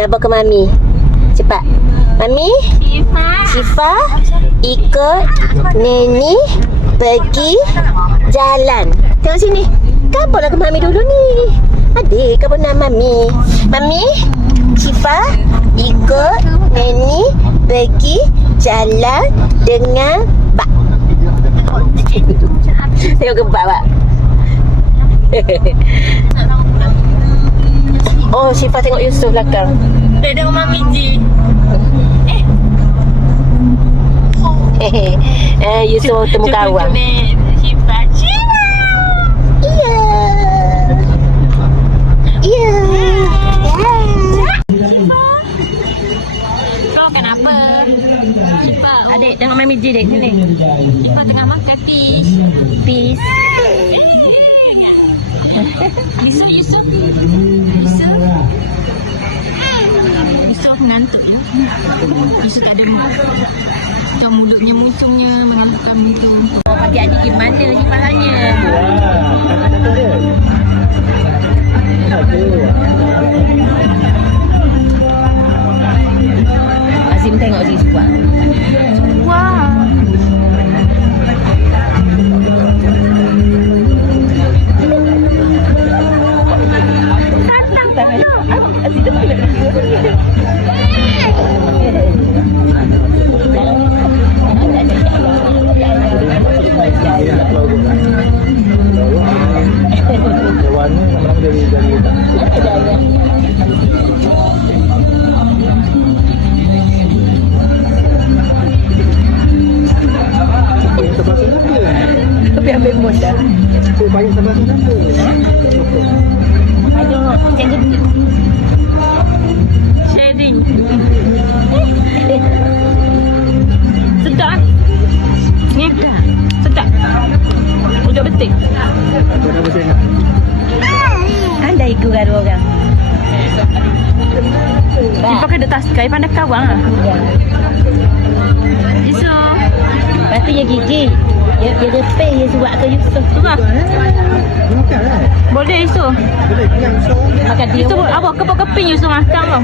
Khabar ke Mami. Cepat. Mami, Syifa ikut Neni pergi jalan. Tengok sini. Khabarlah ke Mami dulu ni. Adik, khabar nama Mami. Mami, Syifa ikut Neni pergi jalan dengan bak. Tengok ke bak, Pak. Oh, Syifa tengok Yusuf belakang. Dia dengan Mami Ji. Yusuf temu kawan. Syifa. Syifa. Iya. Iya. Kau kenapa? Syifa. Adik, tengok Mami Ji dek sini. Syifa tengah makan fish. Peace. Yusuf. Yusuf mengantuk. Yusuf tak ada macam mulutnya muncungnya mengantukkan itu. Pagi adik gimana Syifa tanya? Azim tengok di Syifa. Wah. Tapi ambil mudah. Banyak sama siapa? Ayo, jangan Sharing. sedap. Ni. Sedap. Udah betul. Mana betul? Andai ikut gaduh orang. Syifa kena tas kai pandai kawan ah. Ya. Yusuf. Lepas tu dia gigi. Dia repeh, dia suap ke Yusuf tu lah. Makan lah. Boleh Yusuf. Boleh kenyang so. Makan dia. Yusuf apa keping Yusuf makan tau.